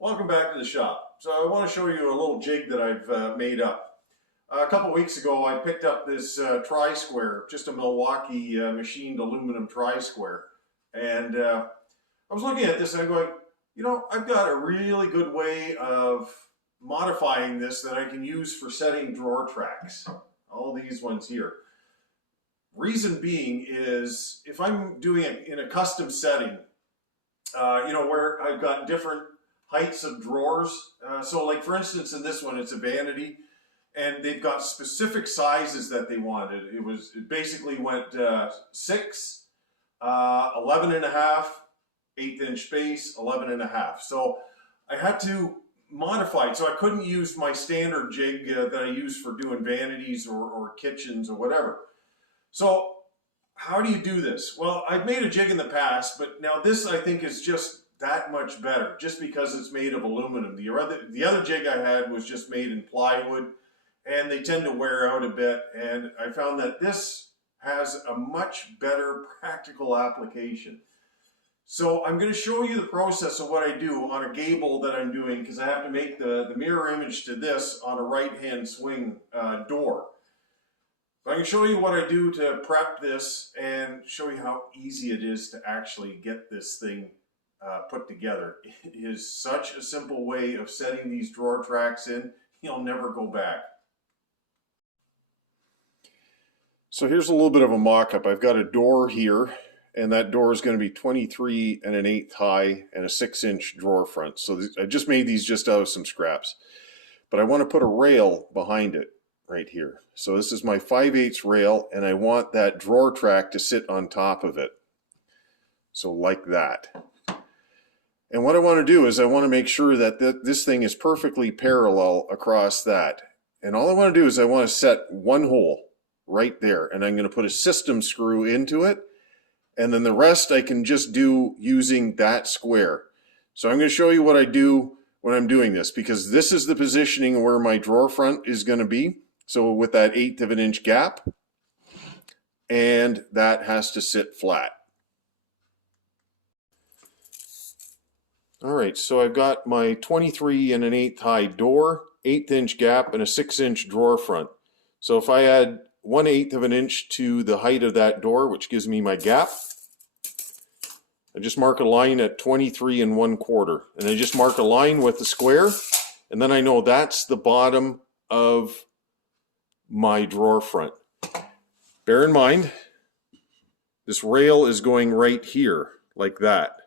Welcome back to the shop. So I want to show you a little jig that I've made up. A couple weeks ago I picked up this tri-square, just a Milwaukee machined aluminum tri-square. And I was looking at this and I'm going, I've got a really good way of modifying this that I can use for setting drawer tracks. All these ones here. Reason being is if I'm doing it in a custom setting, where I've got different heights of drawers. So like for instance, in this one, it's a vanity and they've got specific sizes that they wanted. It basically went 6, 11 and a half, 1/8 inch space, 11 and a half. So I had to modify it. So I couldn't use my standard jig that I use for doing vanities or kitchens or whatever. So how do you do this? Well, I've made a jig in the past, but now this I think is just that much better, just because it's made of aluminum. The other jig I had was just made in plywood, and they tend to wear out a bit, and I found that this has a much better practical application. So I'm going to show you the process of what I do on a gable that I'm doing, because I have to make the mirror image to this on a right-hand swing door. So I can show you what I do to prep this and show you how easy it is to actually get this thing put together. It is such a simple way of setting these drawer tracks in, you'll never go back. So here's a little bit of a mock-up. I've got a door here, and that door is going to be 23 1/8 high and a 6-inch drawer front. So I just made these just out of some scraps. But I want to put a rail behind it right here. So this is my 5/8 rail, and I want that drawer track to sit on top of it. So like that. And what I want to do is I want to make sure that this thing is perfectly parallel across that. And all I want to do is I want to set one hole right there. And I'm going to put a system screw into it. And then the rest I can just do using that square. So I'm going to show you what I do when I'm doing this, because this is the positioning where my drawer front is going to be. So with that 1/8 of an inch gap. And that has to sit flat. All right, so I've got my 23 1/8 high door, 1/8 inch gap, and a 6-inch drawer front. So if I add 1/8 of an inch to the height of that door, which gives me my gap, I just mark a line at 23 1/4. And I just mark a line with the square, and then I know that's the bottom of my drawer front. Bear in mind, this rail is going right here, like that.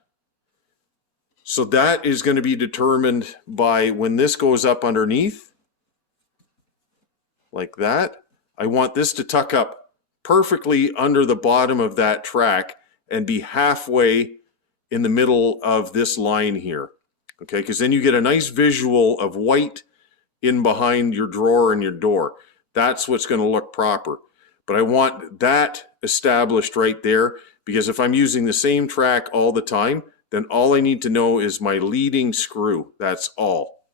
So that is going to be determined by when this goes up underneath, like that. I want this to tuck up perfectly under the bottom of that track and be halfway in the middle of this line here. Okay, because then you get a nice visual of white in behind your drawer and your door. That's what's going to look proper. But I want that established right there, because if I'm using the same track all the time, then all I need to know is my leading screw. That's all.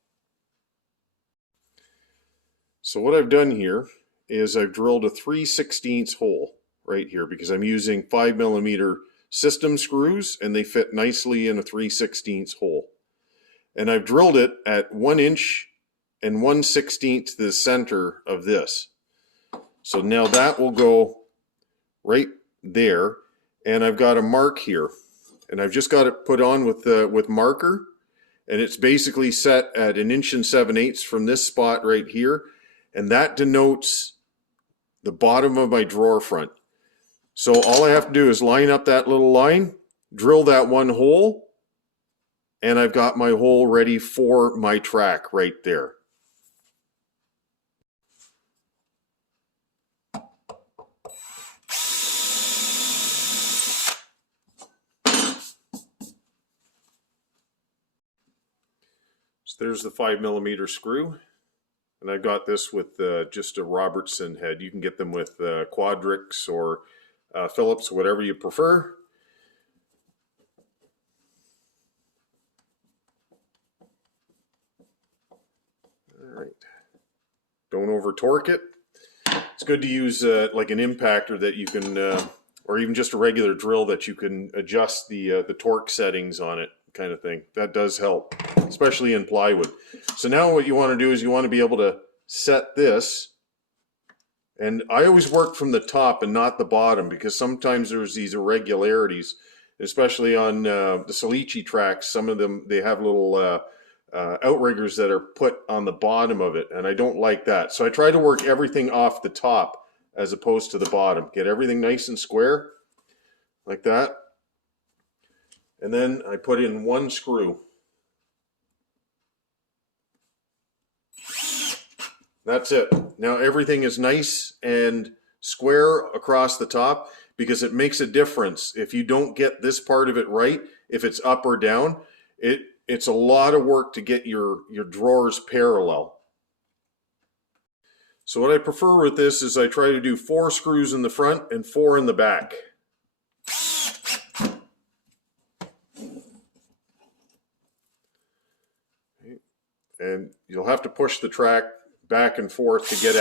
So what I've done here is I've drilled a 3/16 hole right here, because I'm using 5mm system screws and they fit nicely in a 3/16 hole. And I've drilled it at 1 inch and 1/16 to the center of this. So now that will go right there, and I've got a mark here. And I've just got it put on with marker, and it's basically set at 1 7/8 inches from this spot right here, and that denotes the bottom of my drawer front. So all I have to do is line up that little line, drill that one hole, and I've got my hole ready for my track right there. So there's the 5mm screw, and I got this with just a Robertson head. You can get them with Quadrix or Phillips, whatever you prefer. All right, don't over torque it. It's good to use like an impactor that you can, or even just a regular drill that you can adjust the torque settings on it, kind of thing. That does help. especially in plywood. So now what you want to do is you want to be able to set this, and I always work from the top and not the bottom, because sometimes there's these irregularities, especially on the Salici tracks. Some of them, they have little outriggers that are put on the bottom of it, and I don't like that. So I try to work everything off the top as opposed to the bottom. Get everything nice and square like that, and then I put in one screw. That's it. Now everything is nice and square across the top, because it makes a difference if you don't get this part of it right. If it's up or down, it's a lot of work to get your drawers parallel. So what I prefer with this is I try to do 4 screws in the front and 4 in the back. And you'll have to push the track back and forth to get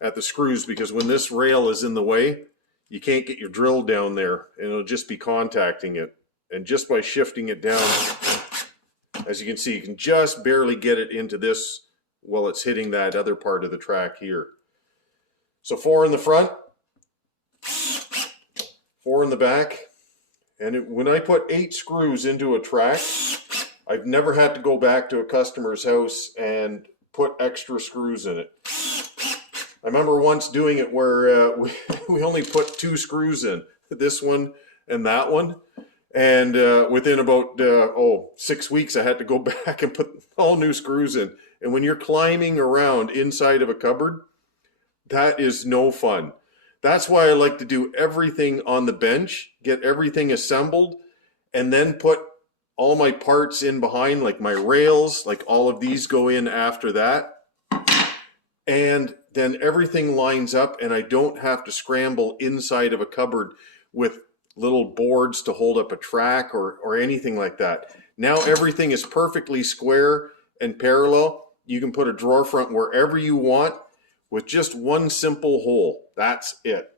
at the screws, because when this rail is in the way, you can't get your drill down there, and it'll just be contacting it. And just by shifting it down, as you can see, you can just barely get it into this while it's hitting that other part of the track here. So 4 in the front, 4 in the back, and when I put 8 screws into a track, I've never had to go back to a customer's house and put extra screws in it. I remember once doing it where we only put 2 screws in, this one and that one. And within about 6 weeks, I had to go back and put all new screws in. And when you're climbing around inside of a cupboard, that is no fun. That's why I like to do everything on the bench, get everything assembled, and then put all my parts in behind, like my rails, like all of these go in after that. And then everything lines up, and I don't have to scramble inside of a cupboard with little boards to hold up a track or anything like that. Now everything is perfectly square and parallel. You can put a drawer front wherever you want with just one simple hole. That's it.